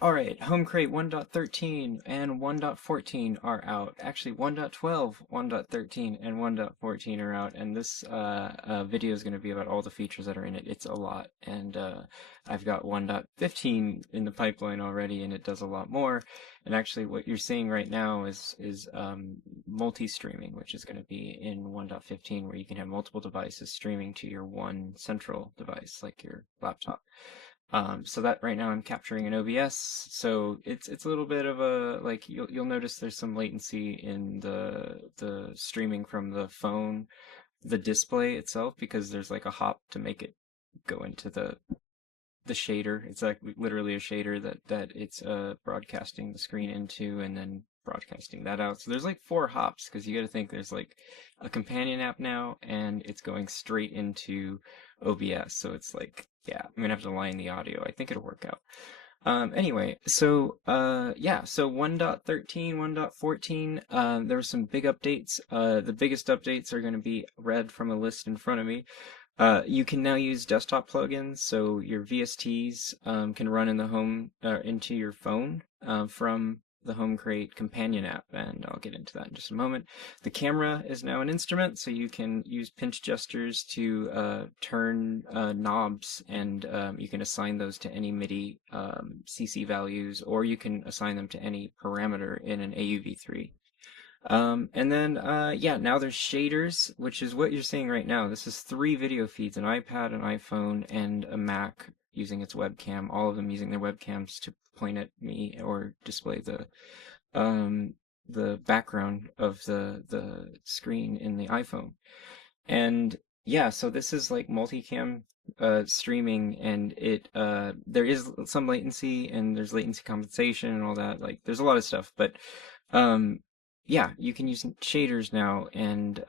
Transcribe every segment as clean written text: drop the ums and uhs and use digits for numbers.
Alright, homecrate 1.13 and 1.14 are out. Actually, 1.12, 1.13, and 1.14 are out, and this video is going to be about all the features that are in it. It's a lot, and I've got 1.15 in the pipeline already, and it does a lot more. And actually, what you're seeing right now is multi-streaming, which is going to be in 1.15, where you can have multiple devices streaming to your one central device, like your laptop. So that right now I'm capturing in OBS, so it's a little bit of a like you'll notice there's some latency in the streaming from the phone, the display itself, because there's like a hop to make it go into the shader. It's like literally a shader that it's broadcasting the screen into and then broadcasting that out. So there's like 4 hops, because you got to think there's like a companion app now, and it's going straight into OBS. So it's like, yeah, I'm gonna have to line the audio. I think it'll work out. Anyway, so yeah, so 1.13, 1.14, there were some big updates. The biggest updates are going to be read from a list in front of me. You can now use desktop plugins, so your VSTs can run in the home into your phone from the homecrate companion app, and I'll get into that in just a moment. The camera is now an instrument, so you can use pinch gestures to turn knobs, and you can assign those to any MIDI CC values, or you can assign them to any parameter in an AUV3. And then, yeah, now there's shaders, which is what you're seeing right now. This is 3 video feeds, an iPad, an iPhone, and a Mac using its webcam, all of them using their webcams to point at me or display the background of the screen in the iPhone. And yeah, so this is like multicam streaming, and there is some latency, and there's latency compensation and all that. Like there's a lot of stuff, but um yeah, you can use shaders now, and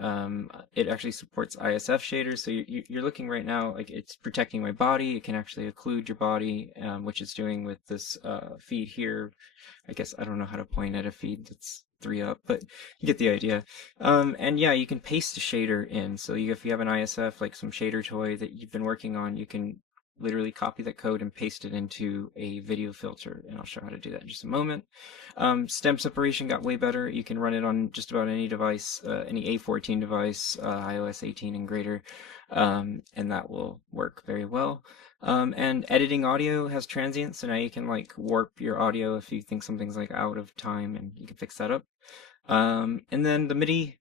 it actually supports ISF shaders. So you're looking right now like it's protecting my body. It can actually occlude your body, which it's doing with this feed here. I guess I don't know how to point at a feed that's 3 up, but you get the idea. And yeah, you can paste a shader in. So if you have an ISF, like some shader toy that you've been working on, you can literally copy that code and paste it into a video filter, and I'll show how to do that in just a moment. Stem separation got way better. You can run it on just about any device, any A14 device, iOS 18 and greater, and that will work very well. And editing audio has transients, so now you can like warp your audio if you think something's like out of time, and you can fix that up. And then the MIDI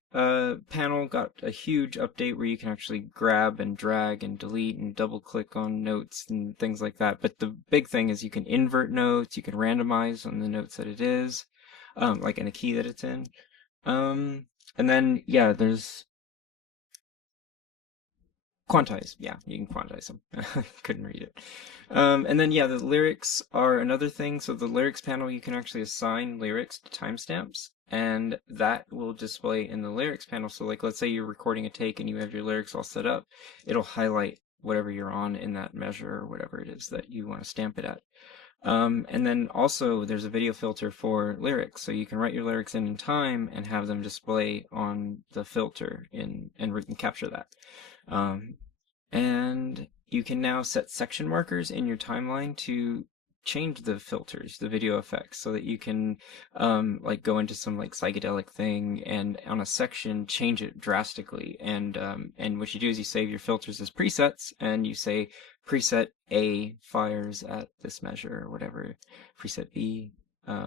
panel got a huge update where you can actually grab and drag and delete and double click on notes and things like that. But the big thing is you can invert notes, you can randomize on the notes that it is, like in the key that it's in. And then, yeah, there's quantize. Yeah, you can quantize them. Couldn't read it. And then, yeah, the lyrics are another thing. So the lyrics panel, you can actually assign lyrics to timestamps, and that will display in the lyrics panel. So like, let's say you're recording a take and you have your lyrics all set up, it'll highlight whatever you're on in that measure or whatever it is that you want to stamp it at. And then also there's a video filter for lyrics, so you can write your lyrics in time and have them display on the filter and capture that. And you can now set section markers in your timeline to change the filters, the video effects, so that you can like go into some like psychedelic thing and on a section change it drastically. And what you do is you save your filters as presets, and you say preset A fires at this measure or whatever, preset B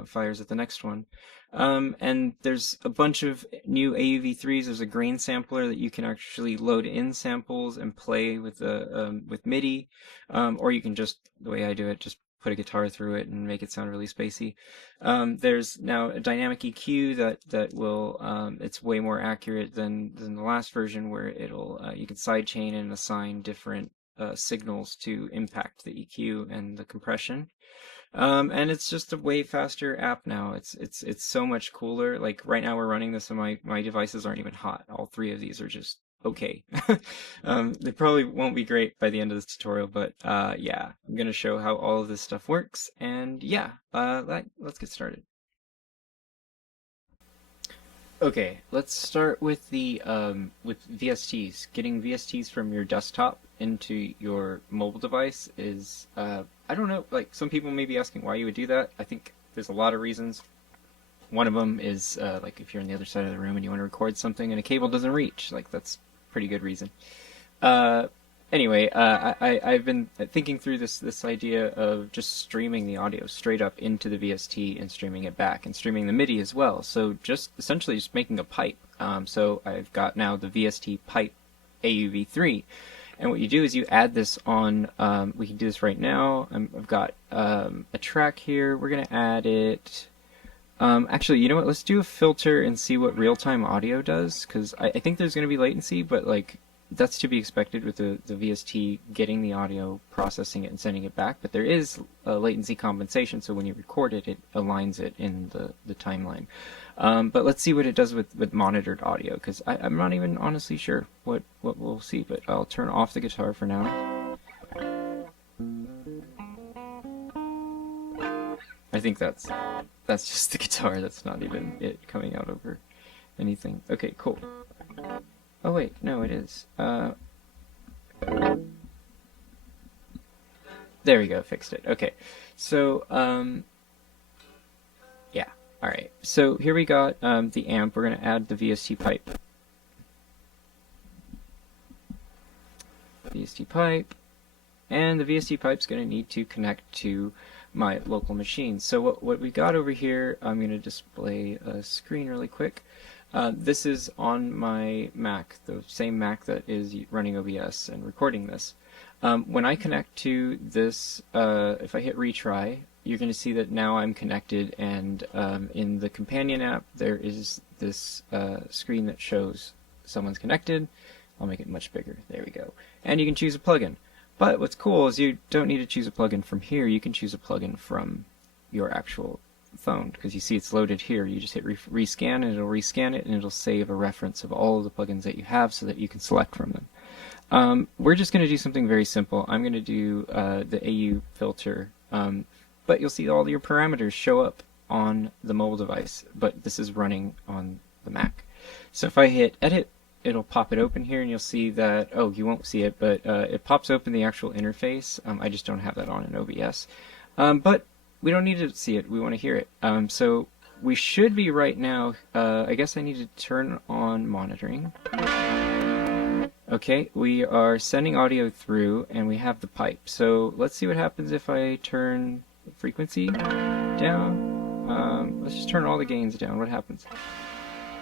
fires at the next one. And there's a bunch of new AUV3s. There's a grain sampler that you can actually load in samples and play with with MIDI, or you can just, the way I do it, just put a guitar through it and make it sound really spacey. There's now a dynamic EQ that will it's way more accurate than the last version, where it'll you can sidechain and assign different signals to impact the EQ and the compression. And it's just a way faster app now. It's so much cooler. Like right now we're running this and my devices aren't even hot. All 3 of these are just okay. They probably won't be great by the end of this tutorial, but yeah, I'm gonna show how all of this stuff works, and yeah, let's get started. Okay, let's start with the with VSTs. Getting VSTs from your desktop into your mobile device is I don't know, like, some people may be asking why you would do that. I think there's a lot of reasons. One of them is, like, if you're on the other side of the room and you want to record something and a cable doesn't reach, like, that's a pretty good reason. Anyway, I've been thinking through this idea of just streaming the audio straight up into the VST and streaming it back, and streaming the MIDI as well. So just essentially just making a pipe. So I've got now the VST pipe AUV3. And what you do is you add this on, we can do this right now. I've got a track here. We're going to add it. Actually, you know what? Let's do a filter and see what real-time audio does, because I think there's going to be latency, but like that's to be expected with the VST getting the audio, processing it, and sending it back. But there is a latency compensation, so when you record it, it aligns it in the timeline. But let's see what it does with monitored audio, because I'm not even honestly sure what we'll see, but I'll turn off the guitar for now. I think that's just the guitar, that's not even it coming out over anything. Okay, cool. Oh wait, no, it is. There we go, fixed it. Okay, so, yeah. Alright, so here we got the amp. We're going to add the VST pipe. VST pipe. And the VST pipe's going to need to connect to my local machine. So what we got over here, I'm going to display a screen really quick. This is on my Mac, the same Mac that is running OBS and recording this. When I connect to this, if I hit retry, you're going to see that now I'm connected, and in the companion app there is this screen that shows someone's connected. I'll make it much bigger. There we go. And you can choose a plugin. But what's cool is you don't need to choose a plugin from here. You can choose a plugin from your actual phone, because you see it's loaded here. You just hit rescan and it'll rescan it, and it'll save a reference of all of the plugins that you have so that you can select from them. We're just going to do something very simple. I'm going to do the AU filter, but you'll see all your parameters show up on the mobile device, but this is running on the Mac. So if I hit edit, it'll pop it open here, and you'll see that, oh, you won't see it, but it pops open the actual interface. I just don't have that on in OBS. But we don't need to see it, we want to hear it. So we should be right now, I guess I need to turn on monitoring. Okay, we are sending audio through, and we have the pipe. So let's see what happens if I turn the frequency down. Let's just turn all the gains down. What happens?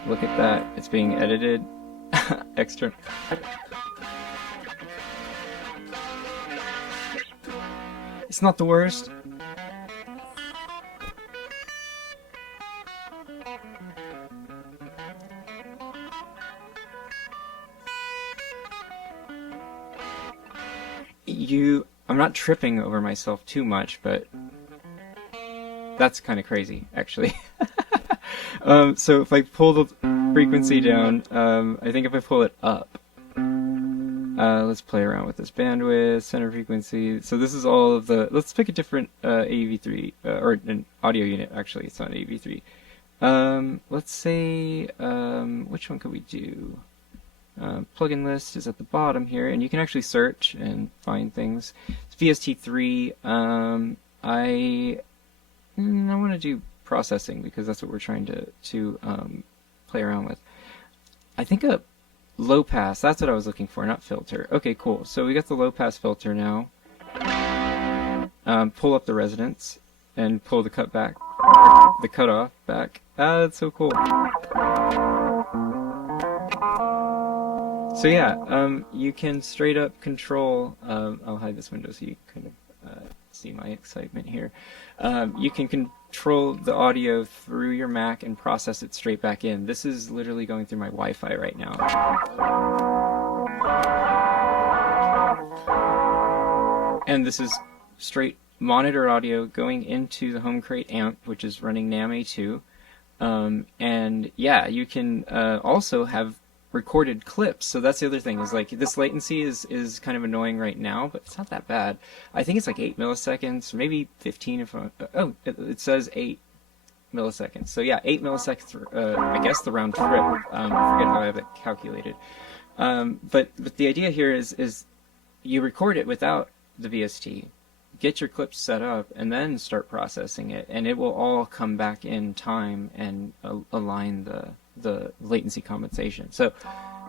Look at that, it's being edited. External. It's not the worst. I'm not tripping over myself too much, but that's kind of crazy, actually. So if I pull the frequency down, I think if I pull it up, let's play around with this bandwidth, center frequency. So this is all of the, let's pick a different AV3, or an audio unit, actually, it's not AV3. Let's say, which one could we do? Plugin list is at the bottom here, and you can actually search and find things. It's VST3. I want to do processing, because that's what we're trying to play around with. I think a low pass, that's what I was looking for, not filter. Okay, cool. So we got the low pass filter now. Pull up the resonance and pull the cut back, the cutoff back. Ah, that's so cool. So yeah, you can straight up control, I'll hide this window so you kind of see my excitement here. You can control the audio through your Mac and process it straight back in. This is literally going through my Wi-Fi right now. And this is straight monitor audio going into the homecrate amp, which is running NAM A2. And yeah, you can also have recorded clips. So that's the other thing, is like this latency is kind of annoying right now, but it's not that bad. I think it's like 8 milliseconds, maybe 15 if I, oh, it says 8 milliseconds. So yeah, 8 milliseconds, I guess the round trip. I forget how I have it calculated. But the idea here is you record it without the VST, get your clips set up, and then start processing it, and it will all come back in time and align the latency compensation. So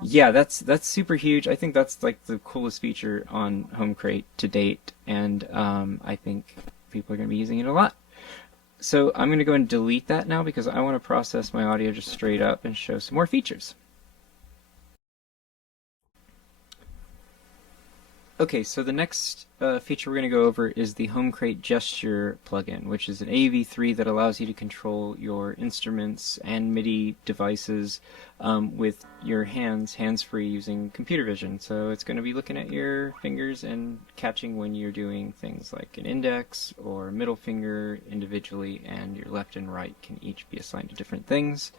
yeah, that's super huge. I think that's like the coolest feature on homecrate to date, and I think people are going to be using it a lot. So I'm going to go and delete that now because I want to process my audio just straight up and show some more features. Okay, so the next feature we're going to go over is the homecrate gesture plugin, which is an AV3 that allows you to control your instruments and MIDI devices with your hands-free using computer vision. So it's going to be looking at your fingers and catching when you're doing things like an index or middle finger individually, and your left and right can each be assigned to different things.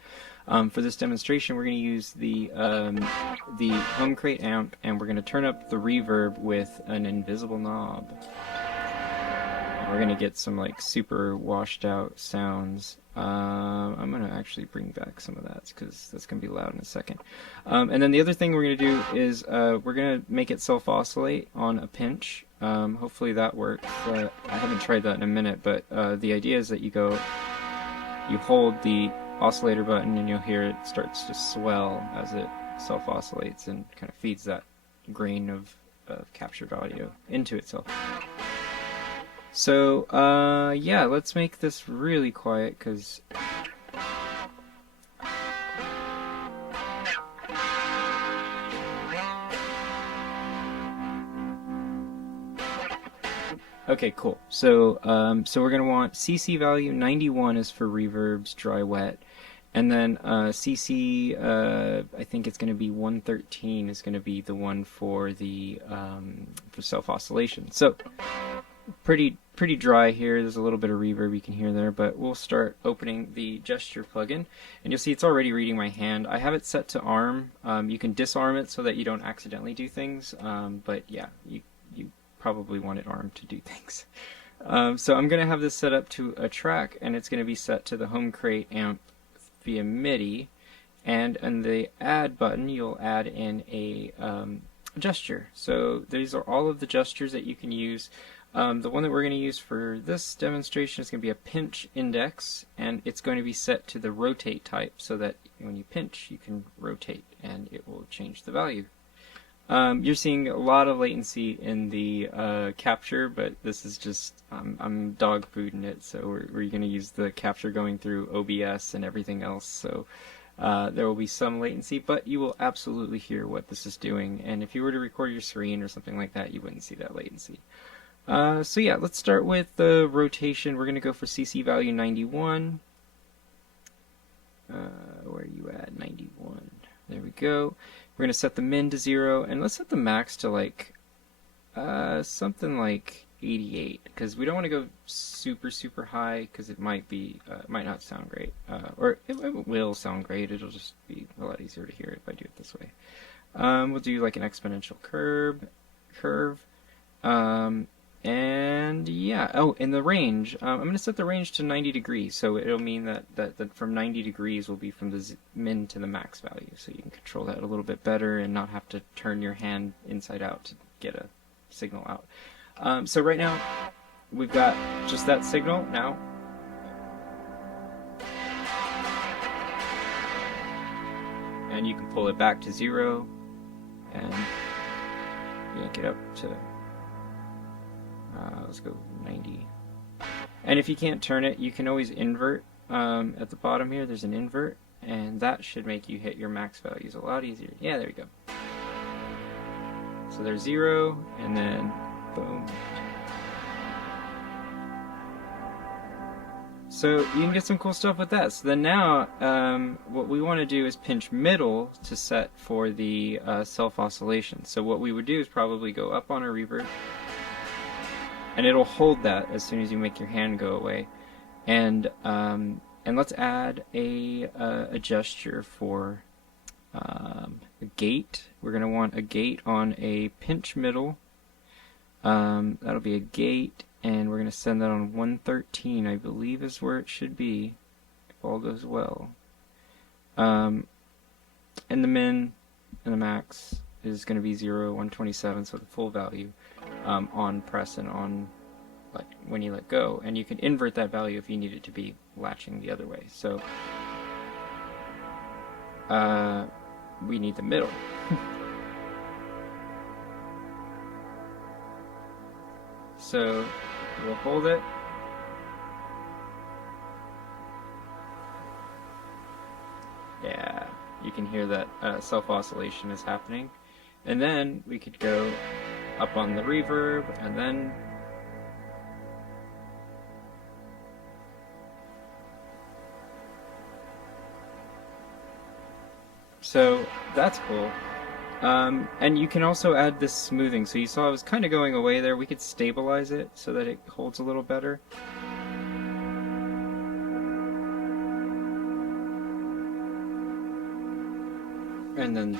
For this demonstration, we're going to use the homecrate amp, and we're going to turn up the reverb with an invisible knob. And we're going to get some like super washed out sounds. I'm going to actually bring back some of that because that's going to be loud in a second. And then the other thing we're going to do is we're going to make it self-oscillate on a pinch. Hopefully that works. I haven't tried that in a minute, but the idea is that you hold the oscillator button and you'll hear it starts to swell as it self-oscillates and kind of feeds that grain of captured audio into itself. So yeah, let's make this really quiet because okay, cool. So we're gonna want CC value 91 is for reverbs, dry, wet, and then CC I think it's gonna be 113 is gonna be the one for the for self oscillation. So pretty dry here. There's a little bit of reverb you can hear there, but we'll start opening the gesture plugin, and you'll see it's already reading my hand. I have it set to arm. You can disarm it so that you don't accidentally do things, but yeah, you probably want it armed to do things. So I'm going to have this set up to a track, and it's going to be set to the homecrate amp via MIDI, and on the add button you'll add in a gesture. So these are all of the gestures that you can use. The one that we're going to use for this demonstration is going to be a pinch index, and it's going to be set to the rotate type so that when you pinch you can rotate and it will change the value. You're seeing a lot of latency in the capture, but this is just, I'm dog fooding it, so we're going to use the capture going through OBS and everything else, so there will be some latency, but you will absolutely hear what this is doing, and if you were to record your screen or something like that, you wouldn't see that latency. So yeah, let's start with the rotation. We're going to go for CC value 91. Where are you at? 91. There we go. We're going to set the min to 0, and let's set the max to like something like 88, because we don't want to go super high, because it might not sound great, or it will sound great. It'll just be a lot easier to hear if I do it this way. We'll do like an exponential curve, and yeah, oh, in the range, I'm going to set the range to 90 degrees, so it'll mean that from 90 degrees will be from the min to the max value, so you can control that a little bit better and not have to turn your hand inside out to get a signal out. So right now, we've got just that signal now. And you can pull it back to 0, and yank it up to let's go 90. And if you can't turn it, you can always invert. At the bottom here, there's an invert, and that should make you hit your max values a lot easier. Yeah, there we go. So there's 0, and then boom. So you can get some cool stuff with that. So then now, what we want to do is pinch middle to set for the self-oscillation. So what we would do is probably go up on our reverb, and it'll hold that as soon as you make your hand go away. And let's add a gesture for a gate. We're going to want a gate on a pinch middle. That'll be a gate, and we're going to send that on 113, I believe is where it should be, if all goes well. And the min and the max is going to be 0, 127, so the full value on press and on let go, and you can invert that value if you need it to be latching the other way. So we need the middle. So we'll hold it. Yeah, you can hear that self-oscillation is happening. And then we could go up on the reverb, and then so that's cool. And you can also add this smoothing. So you saw it was kind of going away there. We could stabilize it so that it holds a little better. And then,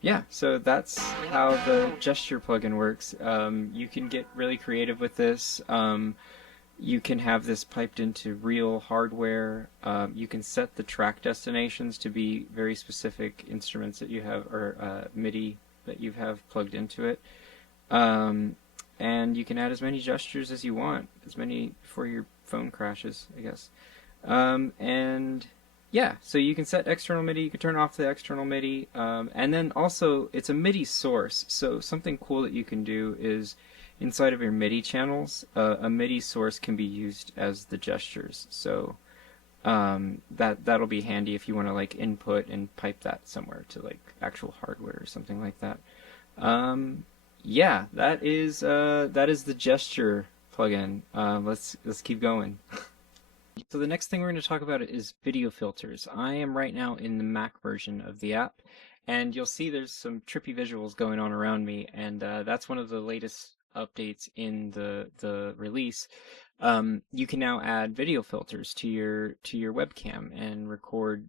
yeah, so that's how the gesture plugin works. You can get really creative with this. You can have this piped into real hardware. You can set the track destinations to be very specific instruments that you have, or MIDI that you have plugged into it. And you can add as many gestures as you want, as many before your phone crashes, I guess. And yeah, so you can set external MIDI, you can turn off the external MIDI, and then also it's a MIDI source. So something cool that you can do is inside of your MIDI channels, a MIDI source can be used as the gestures. So that'll be handy if you want to like input and pipe that somewhere to like actual hardware or something like that. Yeah, that is the gesture plugin. Let's keep going. So the next thing we're going to talk about is video filters. I am right now in the Mac version of the app, and you'll see there's some trippy visuals going on around me, and that's one of the latest updates in the release. You can now add video filters to your webcam and record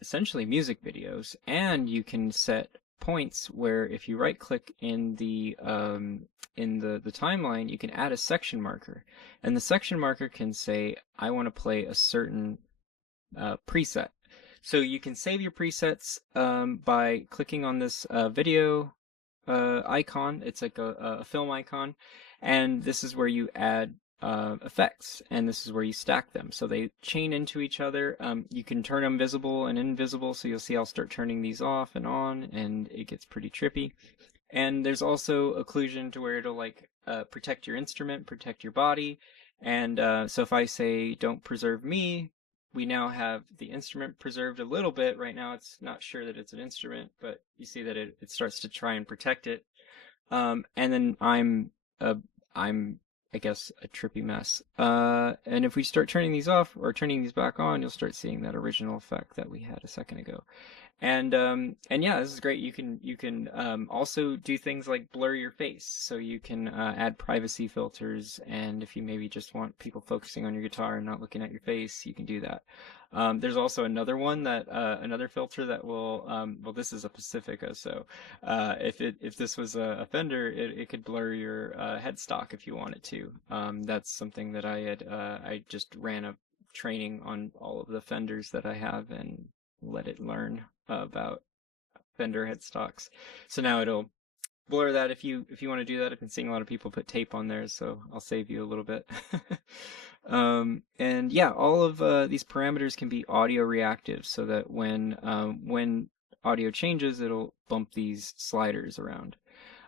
essentially music videos, and you can set points where if you right click in the timeline, you can add a section marker, and the section marker can say I want to play a certain preset. So you can save your presets by clicking on this video icon. It's like a film icon, and this is where you add effects, and this is where you stack them so they chain into each other. You can turn them visible and invisible, so you'll see I'll start turning these off and on, and it gets pretty trippy. And there's also occlusion to where it'll like protect your instrument, protect your body. And so if I say don't preserve me, we now have the instrument preserved a little bit. Right now it's not sure that it's an instrument, but you see that it starts to try and protect it. And then I'm I guess a trippy mess. And if we start turning these off or turning these back on, you'll start seeing that original effect that we had a second ago. And yeah, this is great. You can also do things like blur your face, so you can add privacy filters, and if you maybe just want people focusing on your guitar and not looking at your face, you can do that. There's also another one that another filter that will well, this is a Pacifica, so if this was a Fender, it could blur your headstock if you wanted to. That's something that I just ran a training on all of the Fenders that I have and let it learn about Fender headstocks. So now it'll blur that if you want to do that. I've been seeing a lot of people put tape on there, so I'll save you a little bit. And yeah, all of these parameters can be audio reactive, so that when audio changes, it'll bump these sliders around.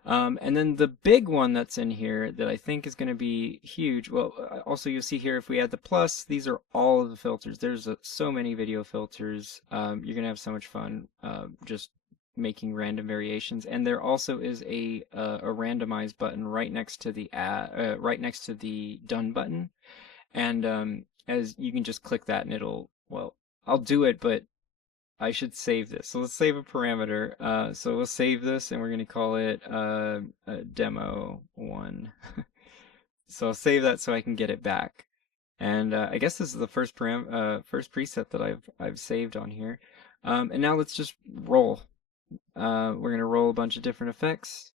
And then the big one that's in here that I think is going to be huge, well, also you'll see here if we add the plus, these are all of the filters. There's so many video filters. You're going to have so much fun just making random variations. And there also is a randomize button right next to the done button. And as you can just click that and it'll, well, I'll do it, but I should save this. So let's save a parameter. So we'll save this and we're going to call it demo 1. So I'll save that so I can get it back. And I guess this is the first first preset that I've saved on here. And now let's just roll. We're going to roll a bunch of different effects,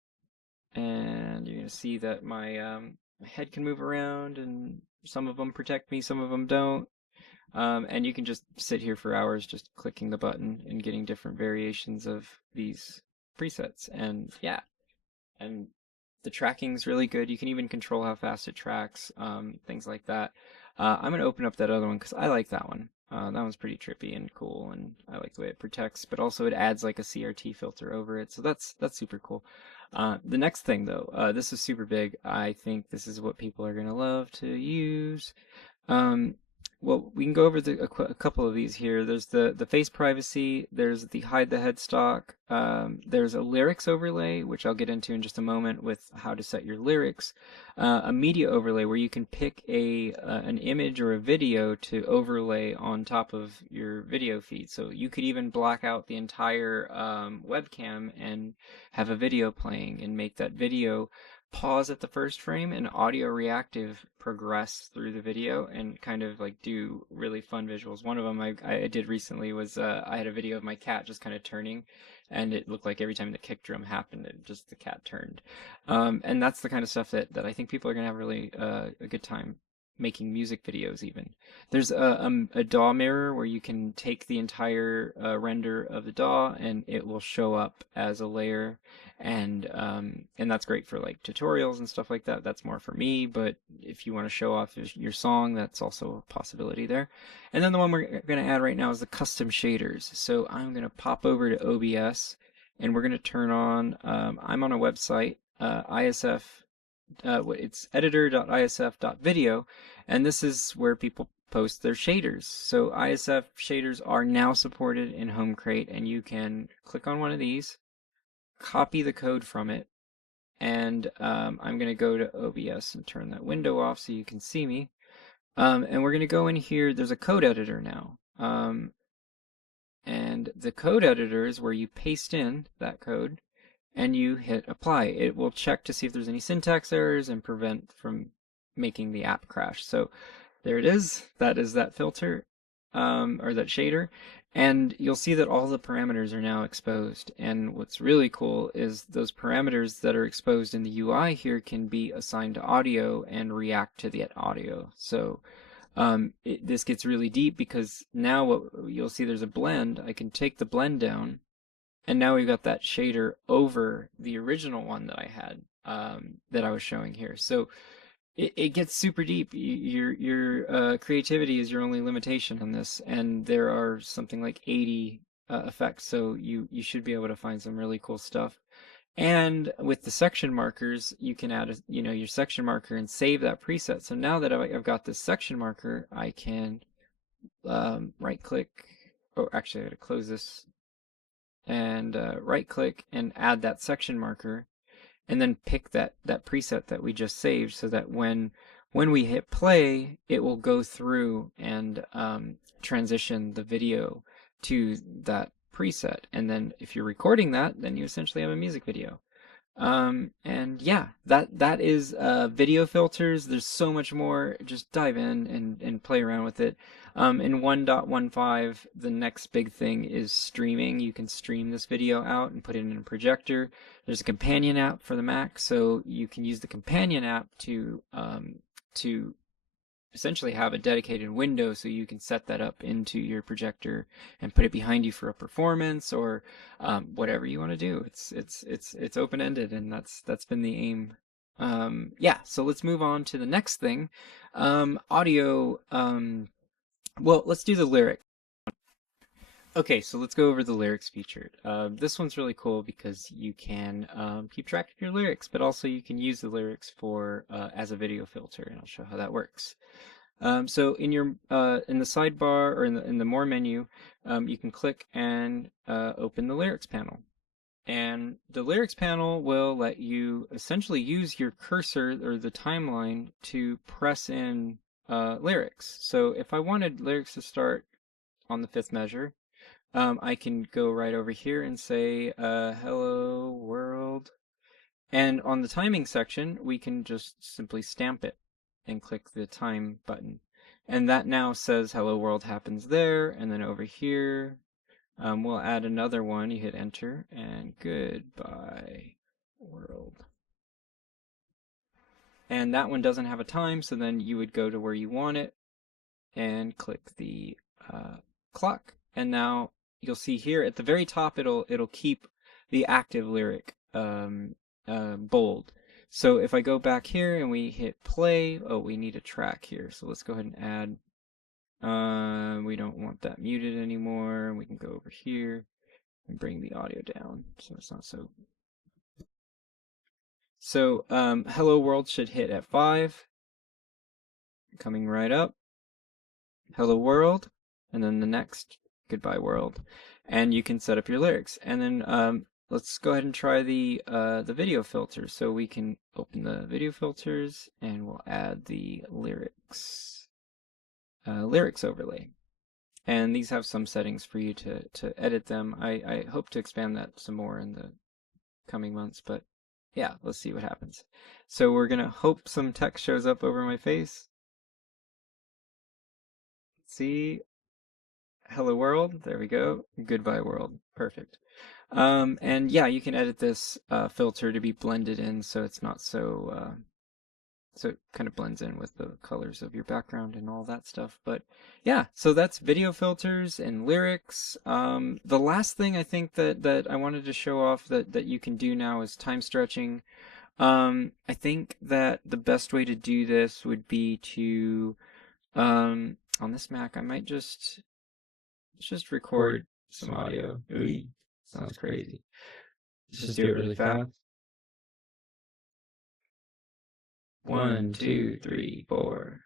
and you're going to see that my head can move around, and some of them protect me, some of them don't. And you can just sit here for hours just clicking the button and getting different variations of these presets. And yeah, and The tracking's really good. You can even control how fast it tracks, things like that. I'm gonna open up that other one because I like that one. That one's pretty trippy and cool, and I like the way it protects, but also it adds like a CRT filter over it, so that's super cool. The next thing though, this is super big. I think this is what people are gonna love to use. Um, well, we can go over a couple of these here. There's the face privacy, there's the hide the headstock, there's a lyrics overlay, which I'll get into in just a moment with how to set your lyrics, a media overlay where you can pick an image or a video to overlay on top of your video feed. So you could even black out the entire webcam and have a video playing and make that video pause at the first frame and audio reactive progress through the video and kind of like do really fun visuals. One of them I did recently was I had a video of my cat just kind of turning, and it looked like every time the kick drum happened, the cat turned. And that's the kind of stuff that I think people are gonna have really a good time making music videos even. There's a DAW mirror where you can take the entire render of the DAW and it will show up as a layer, and that's great for like tutorials and stuff like that. That's more for me, but if you want to show off your song, that's also a possibility there. And then the one we're going to add right now is the custom shaders. So I'm going to pop over to OBS and we're going to turn on, I'm on a website, ISF, it's editor.isf.video, and this is where people post their shaders. So ISF shaders are now supported in homecrate, and you can click on one of these, copy the code from it, and I'm going to go to OBS and turn that window off so you can see me. And we're going to go in here. There's a code editor now. And the code editor is where you paste in that code and you hit apply. It will check to see if there's any syntax errors and prevent from making the app crash. So there it is. That is that filter, or that shader. And you'll see that all the parameters are now exposed. And what's really cool is those parameters that are exposed in the UI here can be assigned to audio and react to the audio. So this gets really deep because now what you'll see, there's a blend. I can take the blend down, and now we've got that shader over the original one that I had, that I was showing here. So it gets super deep. Your creativity is your only limitation on this, and there are something like 80 effects, so you should be able to find some really cool stuff. And with the section markers, you can add your section marker and save that preset. So now that I've got this section marker, I can right click, or actually I gotta close this, and right click and add that section marker, and then pick that preset that we just saved, so that when we hit play, it will go through and transition the video to that preset. And then if you're recording that, then you essentially have a music video. And yeah, that is video filters. There's so much more. Just dive in and play around with it. In 1.15, the next big thing is streaming. You can stream this video out and put it in a projector. There's a companion app for the Mac, so you can use the companion app to essentially have a dedicated window, so you can set that up into your projector and put it behind you for a performance, or whatever you want to do. It's open-ended, and that's been the aim. Yeah, so let's move on to the next thing. Audio. Well, let's do the lyric. Okay, so let's go over the lyrics feature. This one's really cool because you can keep track of your lyrics, but also you can use the lyrics for as a video filter, and I'll show how that works. So in the sidebar, or in the more menu, you can click and open the lyrics panel. And the lyrics panel will let you essentially use your cursor or the timeline to press in lyrics. So if I wanted lyrics to start on the 5th measure, I can go right over here and say, hello world. And on the timing section, we can just simply stamp it and click the time button. And that now says hello world happens there. And then over here, we'll add another one. You hit enter, and goodbye world. And that one doesn't have a time, so then you would go to where you want it and click the clock. And now you'll see here at the very top, it'll keep the active lyric bold. So if I go back here and we hit play, oh, we need a track here. So let's go ahead and add. We don't want that muted anymore. We can go over here and bring the audio down so it's not so. So Hello World should hit at 5. Coming right up. Hello World, and then the next Goodbye World, and you can set up your lyrics. And then let's go ahead and try the video filter. So we can open the video filters, and we'll add the lyrics overlay. And these have some settings for you to edit them. I hope to expand that some more in the coming months, but yeah, let's see what happens. So we're gonna hope some text shows up over my face. See, hello world, there we go. Goodbye world, perfect. And yeah, you can edit this filter to be blended in so it's not so so it kind of blends in with the colors of your background and all that stuff. But yeah, so that's video filters and lyrics. The last thing I think that I wanted to show off that you can do now is time stretching. I think that the best way to do this would be to on this Mac, I might just record some audio. Ooh, sounds crazy. Let's just do it really fast. 1, 2, 3, 4.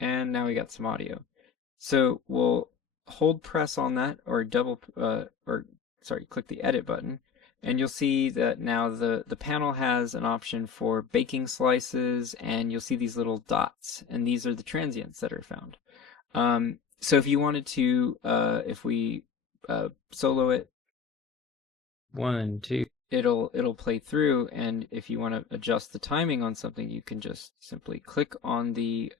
And now we got some audio. So we'll hold press on that, or click the edit button, and you'll see that now the panel has an option for baking slices, and you'll see these little dots, and these are the transients that are found. So if you wanted to, if we solo it, 1, 2, it'll play through, and if you want to adjust the timing on something, you can just simply click on the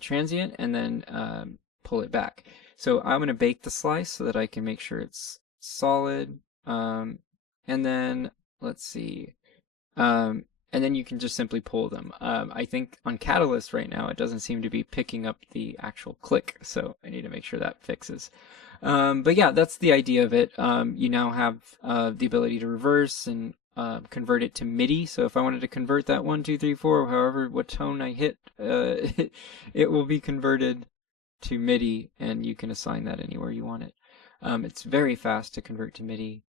transient and then pull it back. So I'm going to bake the slice so that I can make sure it's solid, and then let's see. And then you can just simply pull them. I think on Catalyst right now, it doesn't seem to be picking up the actual click, so I need to make sure that fixes. But yeah, that's the idea of it. You now have the ability to reverse and convert it to MIDI. So if I wanted to convert that 1, 2, 3, 4, however what tone I hit, it will be converted to MIDI, and you can assign that anywhere you want it. It's very fast to convert to MIDI,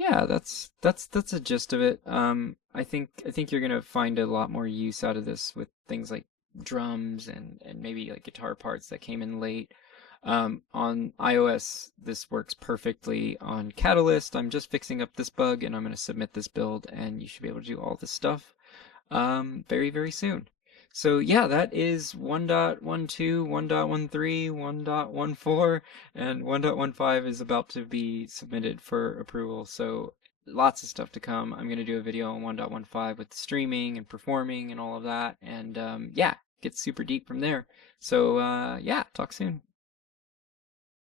yeah, that's a gist of it. I think you're gonna find a lot more use out of this with things like drums and maybe like guitar parts that came in late. On iOS, this works perfectly. On Catalyst, I'm just fixing up this bug, and I'm gonna submit this build, and you should be able to do all this stuff very, very soon. So yeah, that is 1.12, 1.13, 1.14, and 1.15 is about to be submitted for approval. So lots of stuff to come. I'm going to do a video on 1.15 with streaming and performing and all of that. And yeah, get super deep from there. So yeah, talk soon.